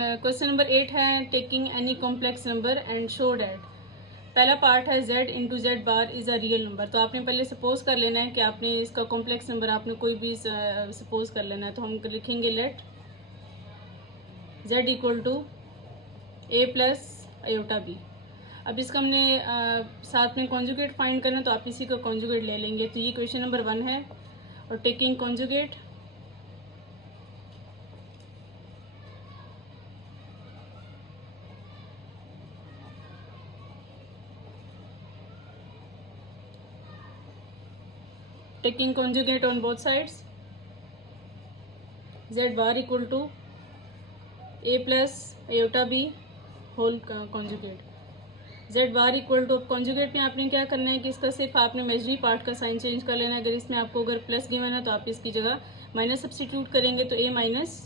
Question number 8 है taking any complex number and show that. पहला part है z into z bar is a real number. तो आपने पहले सपोज कर लेना है कि आपने इसका कॉम्प्लेक्स नंबर आपने कोई भी सपोज कर लेना है। तो हम लिखेंगे let z equal to a plus iota b। अब इसका हमने साथ में कॉन्जुगेट फाइंड करना, तो आप इसी का कॉन्जुगेट ले लेंगे। तो ये क्वेश्चन नंबर 1 है। और taking conjugate taking conjugate on both sides, z bar equal to a plus iota b whole conjugate. z bar equal to, अब कॉन्जुगेट में आपने क्या करना है कि इसका सिर्फ आपने इमेजिनरी पार्ट का साइन चेंज कर लेना है। अगर इसमें आपको अगर प्लस गिवन है तो आप इसकी जगह माइनस सब्स्टिट्यूट करेंगे तो a माइनस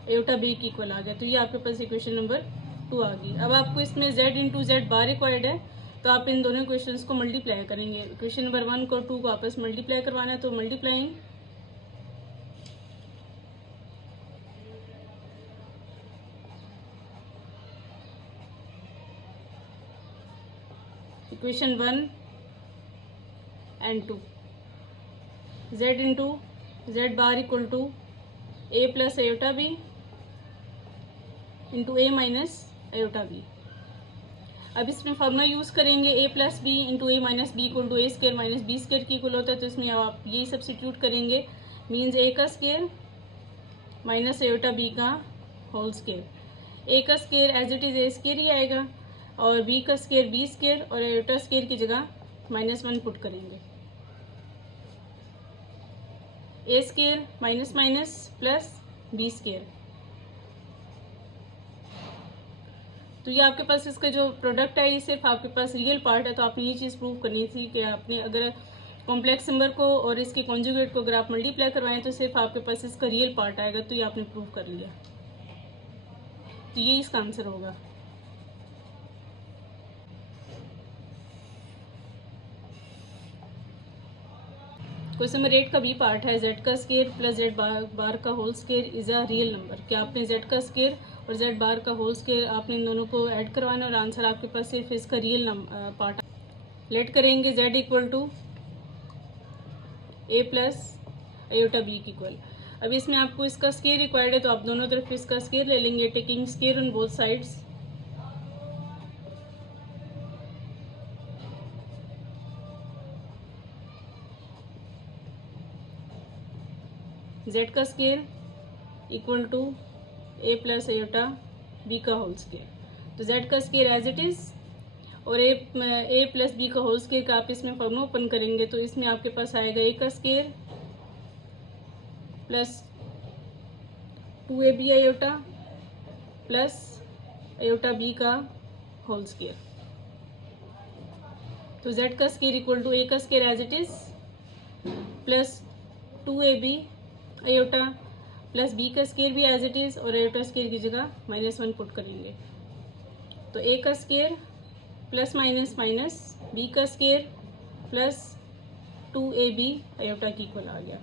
आयोटा b की इक्वल आ गया। तो ये आपके पास इक्वेशन नंबर 2 आ गई। अब आपको इसमें z इंटू जेड बार रिक्वायर्ड है, तो आप इन दोनों क्वेश्चंस को मल्टीप्लाई करेंगे। क्वेश्चन नंबर 1 को 2 को आपस मल्टीप्लाई करवाना है, तो multiplying equation 1 and 2, z into z bar equal to a plus iota b into a minus iota b। अब इसमें फॉर्मूला यूज़ करेंगे a plus b into a minus b equal to a square minus B square की equal होता है। तो इसमें आप यही सब्स्टिट्यूट करेंगे, मीन्स a का स्केयर माइनस आयोटा b का होल स्केयर। a का square as it is A square ही आएगा और b का स्केयर b स्केयर और आयोटा स्केयर की जगह -1 पुट करेंगे। a square minus minus plus b square. तो ये आपके पास इसका जो प्रोडक्ट है ये सिर्फ आपके पास रियल पार्ट है। तो आपने ये चीज़ प्रूव करनी थी कि आपने अगर कॉम्प्लेक्स नंबर को और इसके कॉन्जुगेट को अगर आप मल्टीप्लाई करवाएं तो सिर्फ आपके पास इसका रियल पार्ट आएगा। तो ये आपने प्रूव कर लिया। तो ये इसका आंसर होगा। क्वेश्चन नंबर 8 का बी पार्ट है z का स्केयर प्लस z बार का whole square is a real number. क्या आपने z का स्केयर और z बार का होल स्केयर आपने इन दोनों को ऐड करवाना और आंसर आपके पास सिर्फ इसका रियल पार्ट। लेट करेंगे z equal to a plus iota b की इक्वल। अब इसमें आपको इसका स्केयर रिक्वायर्ड है, तो आप दोनों तरफ इसका स्केयर ले लेंगे, taking square on both sides. z का square equal to a plus iota b का होल स्केयर। तो z का स्केयर एज इट इज और a प्लस b का होल स्केयर का आप इसमें फॉर्मूला ओपन करेंगे तो इसमें आपके पास आएगा a का square plus 2ab iota plus iota b का होल स्केयर। तो z का स्केयर इक्वल टू a का square as it is plus 2ab iota plus b का स्केयर भी एज इट इज और आयोटा स्केयर की जगह -1 पुट करेंगे। तो a का square plus minus minus b का स्केयर प्लस 2ab आयोटा की इक्वल आ गया।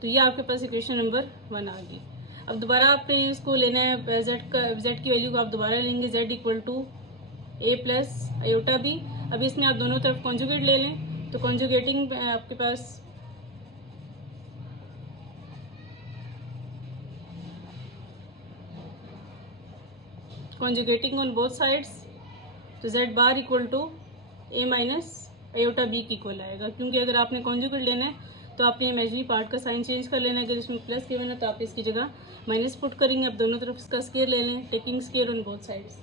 तो ये आपके पास इक्वेशन नंबर 1 आ गई। अब दोबारा आपने इसको लेना है, z की वैल्यू को आप दोबारा लेंगे, z equal to a plus iota b। अब इसमें आप दोनों तरफ कॉन्जुगेट ले लें। तो कॉन्जुगेटिंग आपके पास कॉन्जुगेटिंग ऑन बोथ साइड्स, तो z bar equal to a minus iota b की इक्वल आएगा। क्योंकि अगर आपने कॉन्जुगेट लेना है तो आपने इमेजिनरी पार्ट का साइन चेंज कर लेना है। अगर इसमें प्लस गिवन है तो आप इसकी जगह माइनस पुट करेंगे। अब दोनों तरफ इसका स्केयर ले लें, taking square on both sides.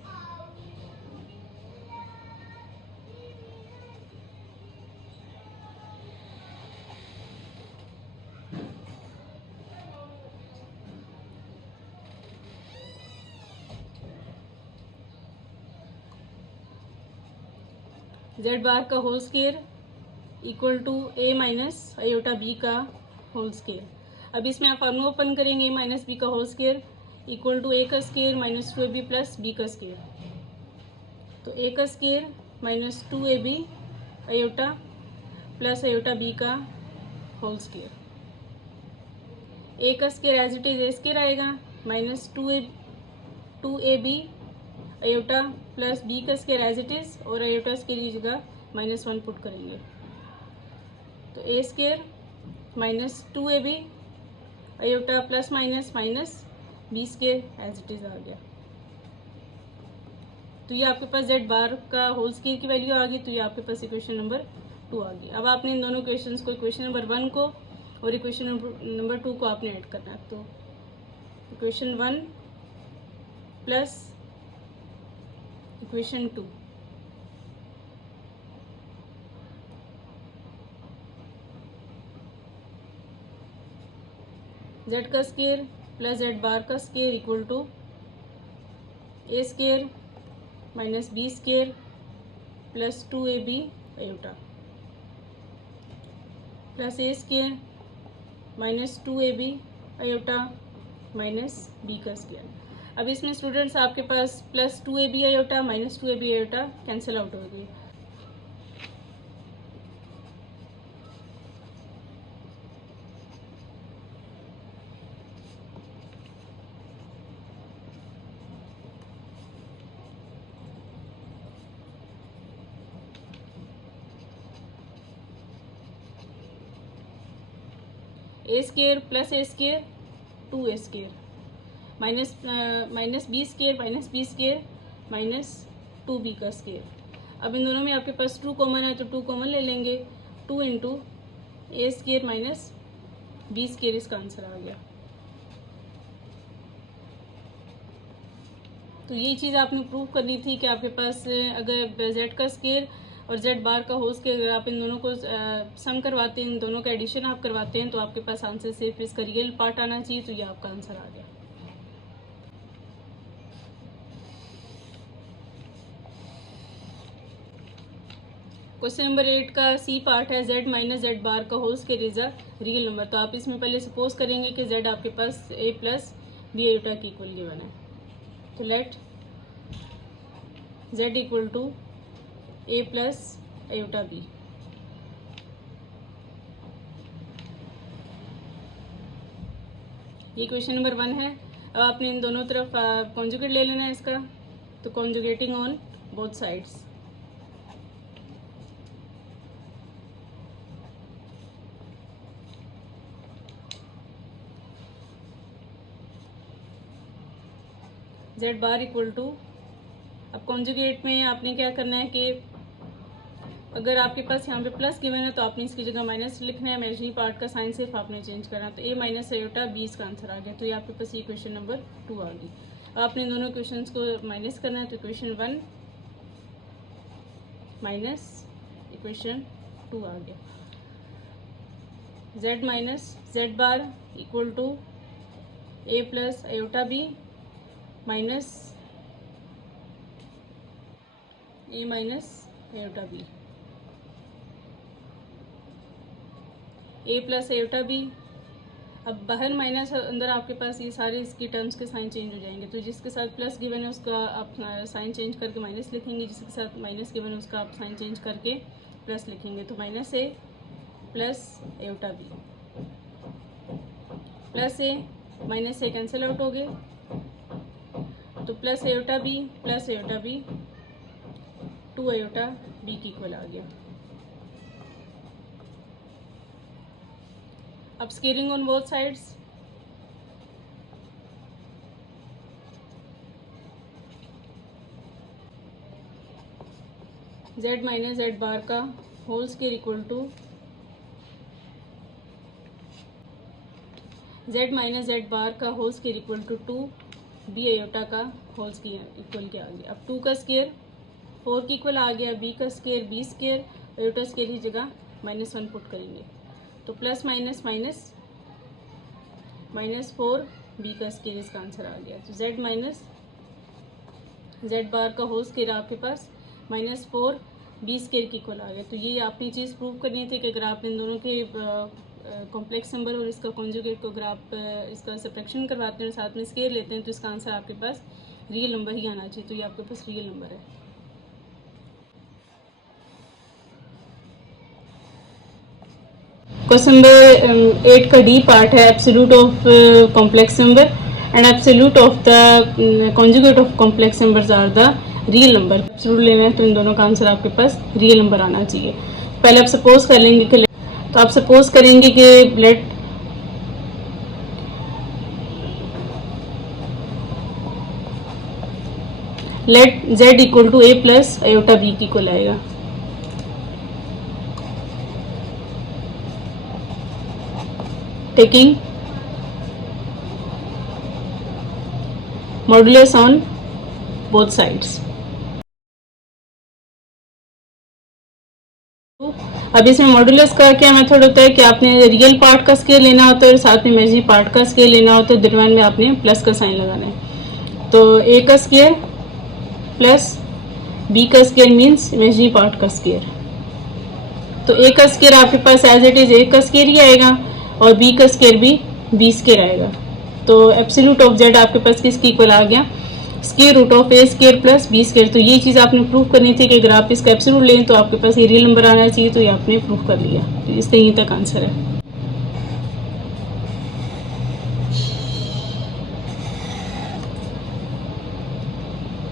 z bar का whole square equal to a minus iota b का होल स्केयर। अब इसमें आप फॉर्मूला ओपन करेंगे, a माइनस बी का whole square equal to a का square minus 2ab plus b का square. तो a का square minus 2ab iota plus iota b का होल स्केयर। a का square as it is a square आएगा minus two a b iota plus b का square as it is और iota square की जगह -1 put करेंगे। तो a square minus two a b iota plus minus minus B square as it is आ गया। तो ये आपके पास जेड बार का होल स्केयर की वैल्यू आ गई। तो ये आपके पास इक्वेशन नंबर 2 आ गई। अब आपने इन दोनों इक्वेशंस को, इक्वेशन नंबर 1 को और इक्वेशन नंबर 2 को आपने ऐड करना है। तो इक्वेशन 1 प्लस इक्वेशन 2, जेड का स्केयर प्लस जेड बार का square equal to a square minus B square plus 2ab iota plus a square minus 2ab iota minus B का स्केयर। अब इसमें स्टूडेंट्स आपके पास plus 2ab iota minus 2ab iota cancel out हो गई। A square plus a square 2a square minus B square minus B square minus 2b का square. अब इन दोनों में आपके पास 2 कॉमन है तो 2 कॉमन ले लेंगे। 2 इंटू ए स्केयर माइनस बी स्केयर इसका आंसर आ गया। तो यही चीज़ आपने प्रूव करनी थी कि आपके पास अगर जेड का स्केयर और जेड बार का होल स्केयर अगर आप इन दोनों को सम करवाते हैं, इन दोनों का एडिशन आप करवाते हैं तो आपके पास आंसर सिर्फ इसका रियल पार्ट आना चाहिए। तो ये आपका आंसर आ गया। क्वेश्चन नंबर 8 का सी पार्ट है जेड माइनस जेड बार का whole square is a real number. तो आप इसमें पहले सपोज करेंगे कि जेड आपके पास ए प्लस बी आयोटा की इक्वल गिवन है। तो let Z equal to A plus iota B. ये क्वेश्चन नंबर 1 है। अब आपने इन दोनों तरफ कॉन्जुगेट ले लेना है इसका। तो conjugating on both sides. Z bar equal to, अब कॉन्जुगेट में आपने क्या करना है कि अगर आपके पास यहाँ पे प्लस गिवन है तो आपने इसकी जगह माइनस लिखना है। इमेजिनरी पार्ट का साइन सिर्फ आपने चेंज करना है। तो ए माइनस आयोटा बी इसका आंसर आ गया। तो ये आपके पास ये क्वेश्चन नंबर 2 आ गई। अब आपने दोनों क्वेश्चंस को माइनस करना है। तो इक्वेशन 1 माइनस इक्वेशन 2 आ गया। Z minus Z bar equal to A plus iota B minus A minus iota B. A plus iota B, अब बाहर माइनस अंदर आपके पास ये सारे इसकी टर्म्स के साइन चेंज हो जाएंगे। तो जिसके साथ प्लस गिवन है उसका आप साइन चेंज करके माइनस लिखेंगे, जिसके साथ माइनस गिवन है उसका आप साइन चेंज करके प्लस लिखेंगे। तो minus a plus iota b plus a minus a cancel out हो गए। तो plus iota b 2 iota b की इक्वल आ गया। अब squaring on both sides. Z minus Z bar का whole square equal to z minus Z bar का whole square equal to 2 b iota का होल स्केयर इक्वल क्या आ गया। अब 2 का स्केयर 4 की इक्वल आ गया। बी का square B square iota square की जगह -1 पुट करेंगे। तो प्लस माइनस माइनस -4 बी का स्केयर इसका आंसर आ गया। तो जेड माइनस जेड बार का होल स्केयर आपके पास -4 बी स्केयर की इक्वल आ गया। तो ये आपने चीज़ प्रूव करनी थी कि अगर आप इन दोनों के कॉम्प्लेक्स नंबर और इसका कॉन्जुगेट को अगर आप इसका सब्ट्रैक्शन करवाते हैं और साथ में स्केयर लेते हैं तो इसका आंसर आपके पास रियल नंबर ही आना चाहिए। तो ये आपके पास रियल नंबर है। क्वेश्चन नंबर 8 का डी पार्ट है absolute of complex number and absolute of the conjugate of complex numbers are the real number. Absolute लेना है तो इन दोनों का आंसर आपके पास रियल नंबर आना चाहिए। पहले आप सपोज कर लेंगे कि, तो आप सपोज करेंगे कि let z equal to a plus iota b की इक्वल आएगा। Taking modulus on both sides. अब इसमें मॉडुलस का क्या मेथड होता है कि आपने रियल पार्ट का स्केयर लेना होता है और साथ में इमेजिनरी पार्ट का स्केयर लेना होता है, दरम्यान में आपने प्लस का साइन लगाना है। तो a का स्केयर प्लस b का स्केयर मीन्स इमेजिनरी पार्ट का स्केयर। तो a का स्केयर आपके पास एज इट इज a का स्केयर ही आएगा और b का स्केयर भी b स्केयर आएगा। तो एब्सोल्यूट ऑफ z आपके पास किसकी इक्वल आ गया, square root of a square plus b square. तो ये चीज़ आपने प्रूव करनी थी कि अगर आप इसका एब्सोल्यूट लें तो आपके पास ये रियल नंबर आना चाहिए, तो ये आपने प्रूव कर लिया। तो इसका यहीं तक आंसर है।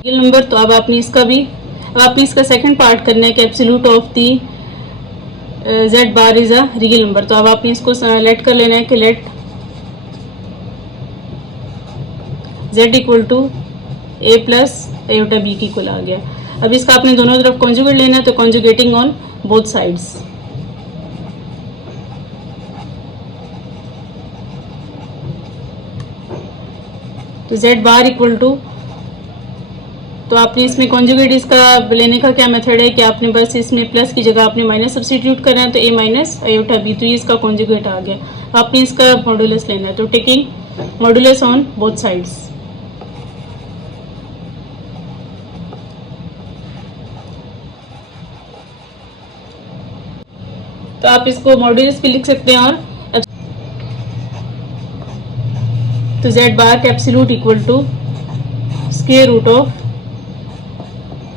रियल नंबर, तो अब आपने इसका सेकंड पार्ट करना है कि absolute of the z bar is a real number. तो अब आपने इसको लेट कर लेना है कि let z equal to a plus iota b की इक्वल आ गया। अब इसका आपने दोनों तरफ कॉन्जुगेट लेना है, तो कॉन्जुगेटिंग ऑन बोथ साइड्स। तो z बार इक्वल टू, तो आपने इसमें कॉन्जुगेट इसका लेने का क्या मेथड है कि आपने बस इसमें प्लस की जगह आपने माइनस सब्स्टिट्यूट करना है, तो a माइनस आयोटा b, तो ये इसका कॉन्जुगेट आ गया। आपने इसका मॉडुलस लेना है, तो taking modulus on both sides. तो आप इसको मॉडुलस भी लिख सकते हैं। और तो z बार का absolute equal to square root of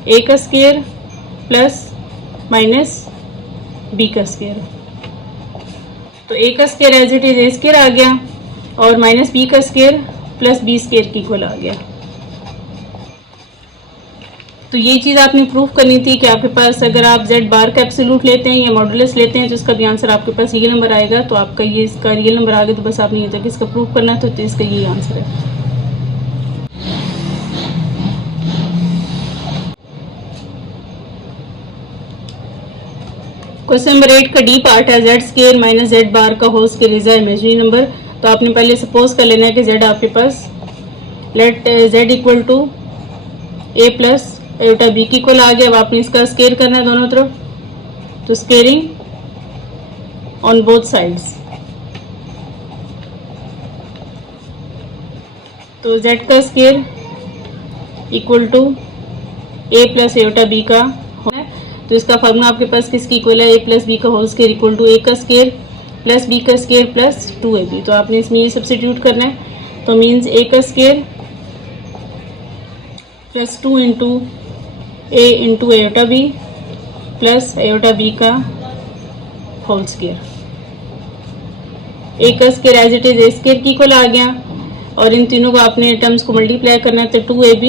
a का स्क्वायर प्लस माइनस b का स्क्वायर। तो a का square as it is a square आ गया और माइनस b का स्क्वायर प्लस b स्क्वायर की इक्वल आ गया। तो ये चीज़ आपने प्रूफ करनी थी कि आपके पास अगर आप z बार का एब्सोल्यूट लेते हैं या मॉडुलस लेते हैं तो इसका भी आंसर आपके पास रियल नंबर आएगा। तो आपका ये इसका रियल नंबर आ गया, तो बस आपने ये तक इसका प्रूफ करना है, तो इसका ये आंसर है। क्वेश्चन नंबर 8 का डी पार्ट है z square minus z bar का whole square is a imaginary number. तो आपने पहले सपोज कर लेना है कि z आपके पास let z equal to a plus iota b की इक्वल आ गया। अब आपने इसका स्क्वायर करना है दोनों तरफ, तो स्क्वेयरिंग ऑन बोथ साइड्स। तो z का square equal to a plus iota b का है। तो इसका फॉर्मूला आपके पास किसकी इक्वल है, a प्लस b का whole square equal to a का स्क्वायर प्लस b का स्क्वायर प्लस 2ab। तो आपने इसमें ये सब्स्टिट्यूट करना है, तो मीन्स a का square plus 2 into a into iota b plus iota b का होल स्क्वायर। a का square as it is a square की इक्वल आ गया और इन तीनों को आपने टर्म्स को मल्टीप्लाई करना है, तो 2ab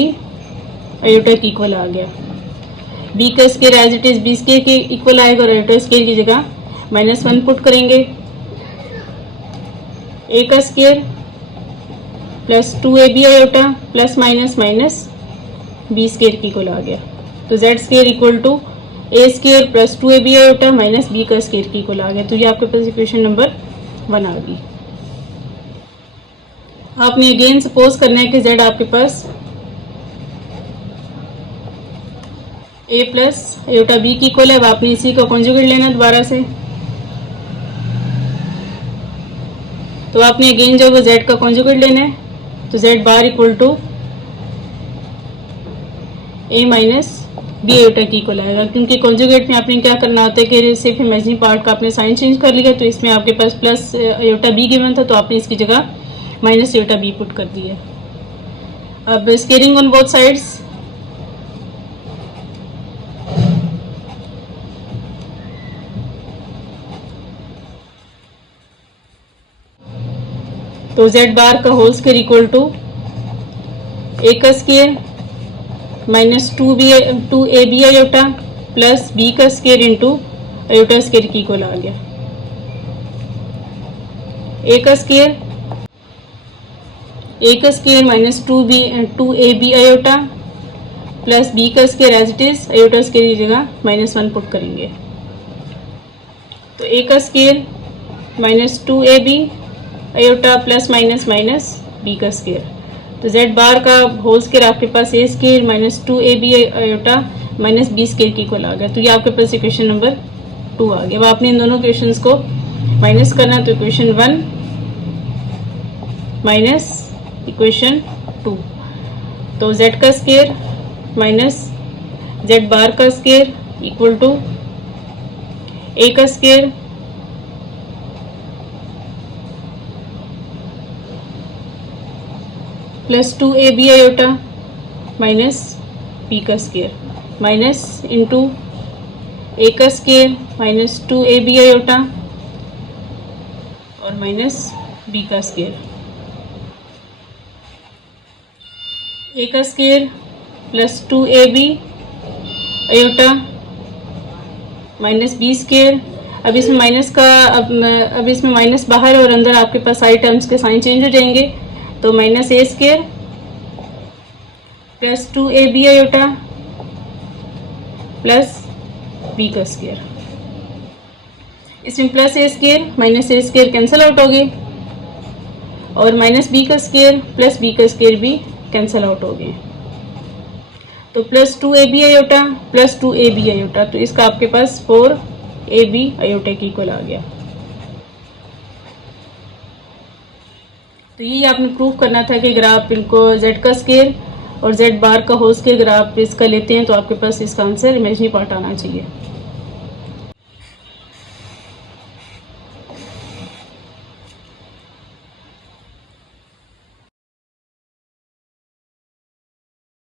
आयोटा की इक्वल आ गया। b का square as it is b square की इक्वल आएगा और आयोटा स्क्वायर की जगह -1 पुट करेंगे। a का square plus 2ab iota plus minus minus b square की इक्वल आ गया। तो z square equal to a square plus 2ab iota minus b का स्क्वायर की इक्वल आ गया। तो ये आपके पास इक्वेशन नंबर 1 आ गई। आपने अगेन सपोज करना है कि z आपके पास a प्लस आयोटा b की इक्वल है। अब आपने इसी का कॉन्जुगेट लेना दोबारा से, तो आपने अगेन जो वो z का कॉन्जुगेट लेना है, तो z bar equal to a minus b iota की इक्वल आएगा। क्योंकि कॉन्जुगेट में आपने क्या करना होता है कि सिर्फ इमेजिनरी पार्ट का आपने साइन चेंज कर लिया, तो इसमें आपके पास प्लस आयोटा b गिवन था, तो आपने इसकी जगह माइनस आयोटा b पुट कर दिया। अब स्केयरिंग ऑन बोथ साइड्स, तो z बार का whole square equal to a का square minus two a b iota plus b का स्केयर इंटू आयोटा स्केयर की इक्वल आ गया। ए का square minus two a b iota plus b का square as it is iota square की जगह -1 put करेंगे। तो ए का square minus two a b iota plus minus minus B का स्केयर। तो जेड बार का होल स्केयर आपके पास a square minus two a b iota minus B square की इक्वल आ गया। तो ये आपके पास इक्वेशन नंबर 2 आ गया। अब आपने इन दोनों इक्वेशंस को माइनस करना, तो इक्वेशन 1 माइनस इक्वेशन 2, तो z का स्केयर माइनस z बार का स्केयर इक्वल टू a का square plus 2ab iota minus b का स्केयर माइनस इंटू a का स्केयर माइनस 2ab आयोटा और माइनस b का स्केयर। ए का square plus 2ab iota minus B square. अब इसमें minus का अब इसमें माइनस बाहर और अंदर आपके पास सारी टर्म्स के साइन चेंज हो जाएंगे। तो minus a square plus 2ab iota plus b का स्केयर। इसमें plus a square minus a square cancel out हो गए और माइनस बी का स्केयर प्लस बी का स्केयर भी कैंसिल आउट हो गए। तो plus 2ab iota plus 2ab iota, तो इसका आपके पास 4ab आयोटा की इक्वल आ गया। तो यही आपने प्रूव करना था कि अगर आप इनको z का स्केयर और z बार का होल स्केयर अगर आप इसका लेते हैं तो आपके पास इसका आंसर इमेजिनरी पार्ट आना चाहिए।